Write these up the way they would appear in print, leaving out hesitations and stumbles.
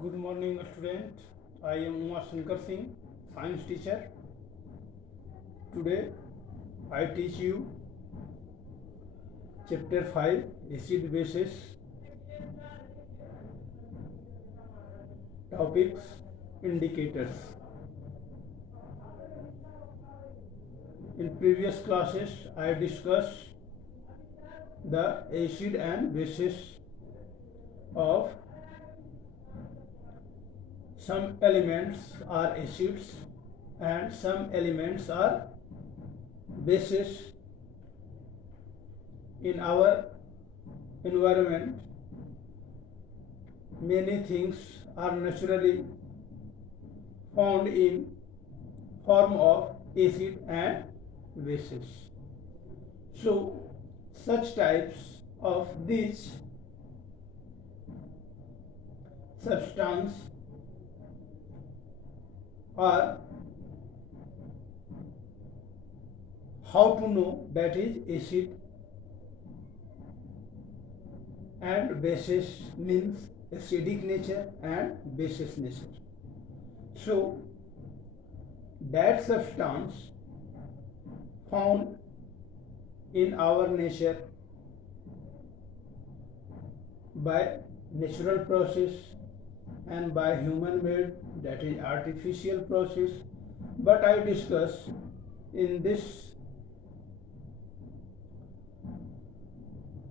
Good morning, student. I am Uma Shankar Singh, science teacher. Today, I teach you chapter 5, acid bases, topics, indicators. In previous classes, I discussed the acid and bases of some elements are acids and some elements are bases. In our environment, many things are naturally found in form of acid and bases. So such types of these substance are how to know that is acid and bases means acidic nature and basis nature. So that substance found in our nature by natural process and by human made, that is artificial process, but I discuss in this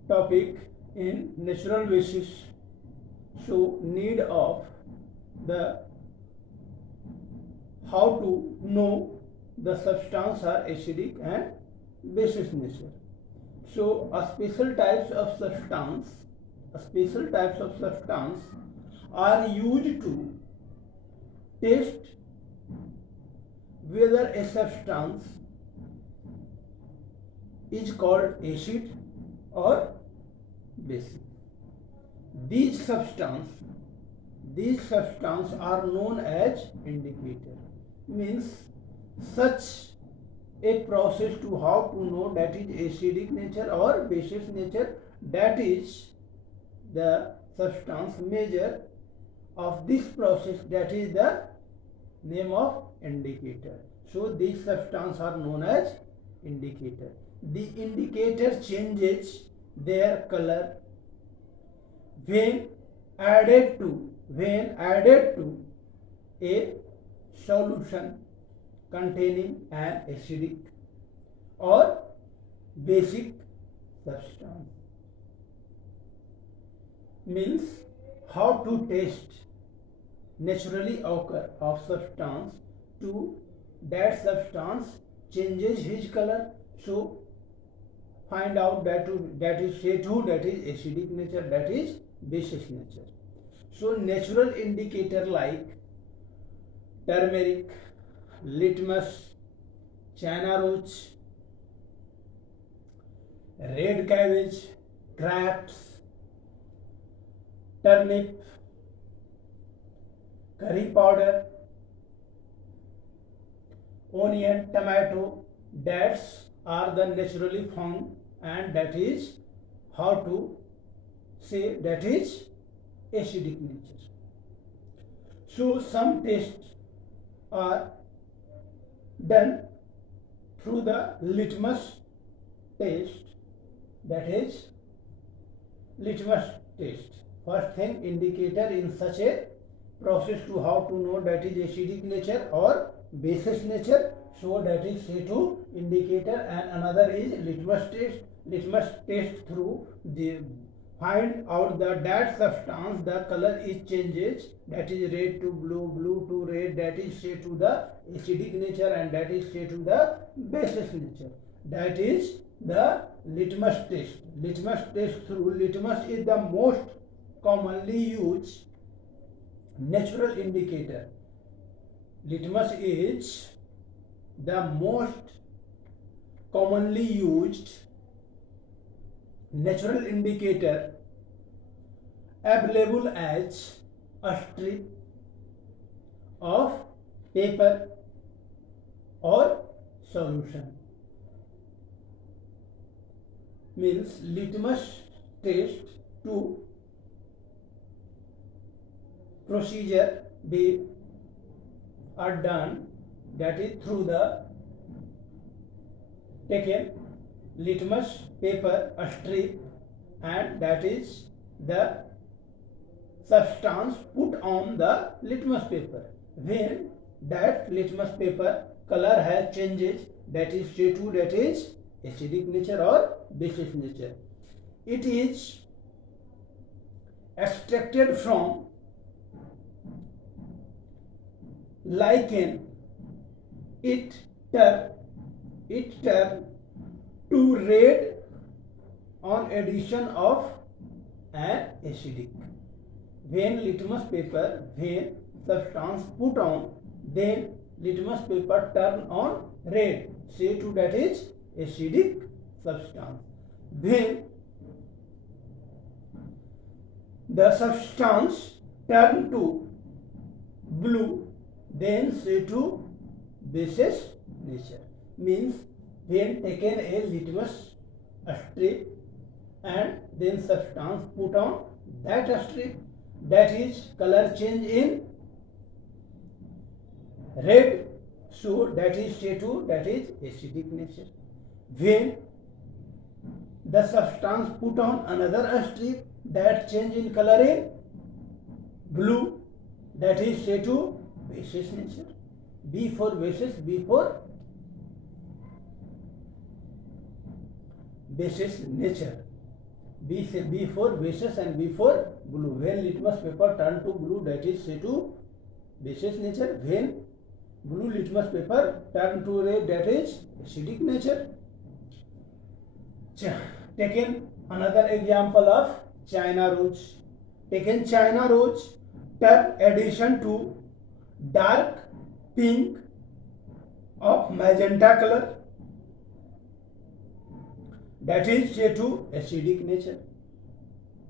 topic in natural basis. So need of the how to know the substance are acidic and basis nature. So a special types of substance are used to test whether a substance is called acid or basic. These substances are known as indicator. Means such a process to how to know that is acidic nature or basis nature, that is the substance measure of this process, that is the name of indicator. So these substances are known as indicator. The indicator changes their color when added to a solution containing an acidic or basic substance. Means how to test naturally occur of substance to that substance changes his color. So find out that is say to that is acidic nature, that is basis nature. So natural indicator like turmeric, litmus, china roach, red cabbage, grapes, turnip, curry powder, onion, tomato, that are the naturally found, and that is how to say that is acidic nature. So some tests are done through the litmus test, that is litmus test. First thing, indicator in such a process to how to know that is acidic nature or basis nature. So that is say to indicator, and another is litmus test. Litmus test through the find out that substance the color is changes, that is red to blue, blue to red, that is say to the acidic nature, and that is say to the basis nature. That is the litmus test. Litmus test through litmus is the most commonly used natural indicator. Litmus is the most commonly used natural indicator available as a strip of paper or solution. Means litmus test to procedure be are done, that is through the taken litmus paper strip, and that is the substance put on the litmus paper. When that litmus paper color has changes, that is C2, that is acidic nature or basic nature. It is extracted from lichen. It turn to red on addition of an acidic. When litmus paper, when substance put on, then litmus paper turn on red. C2, that is acidic substance. When the substance turn to blue, then C2 basis nature. Means when taken a litmus strip and then substance put on that strip, that is color change in red, so that is C2, that is acidic nature. When the substance put on another strip, that change in color in blue, that is C2 basis nature. B for basis, B for basis nature. B for basis and B for blue. When litmus paper turn to blue, that is C2 basis nature. When blue litmus paper turn to red, that is acidic nature. Taken another example of China rose. Taken China rose, turn addition to dark pink of magenta color, that is C2 acidic nature.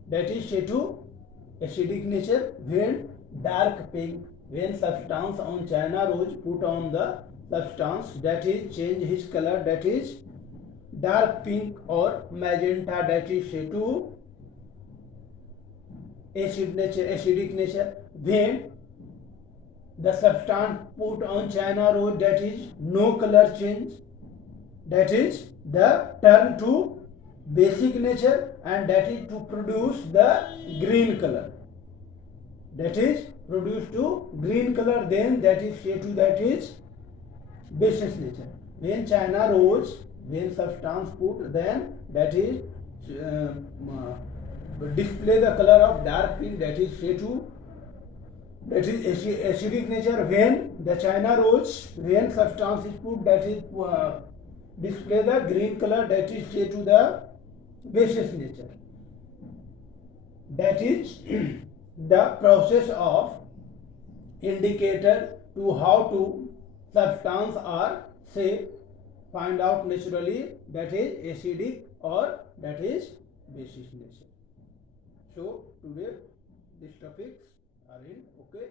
That is C2 acidic nature. When dark pink, when substance on China rose put on the substance, that is change his color, that is dark pink or magenta, that is C2 acidic nature. When the substance put on China rose, that is no color change, that is the turn to basic nature, and that is to produce the green color, that is produced to green color, then that is C2, that is basis nature. When China rose, when substance put, then that is display the color of dark pink, that is C2, that is acidic nature. When the China rose, when substance is put, that is display the green color, that is C2 the basis nature. That is the process of indicator to how to substance are say find out naturally, that is acidic or that is basis nature. So today these topics are in okay.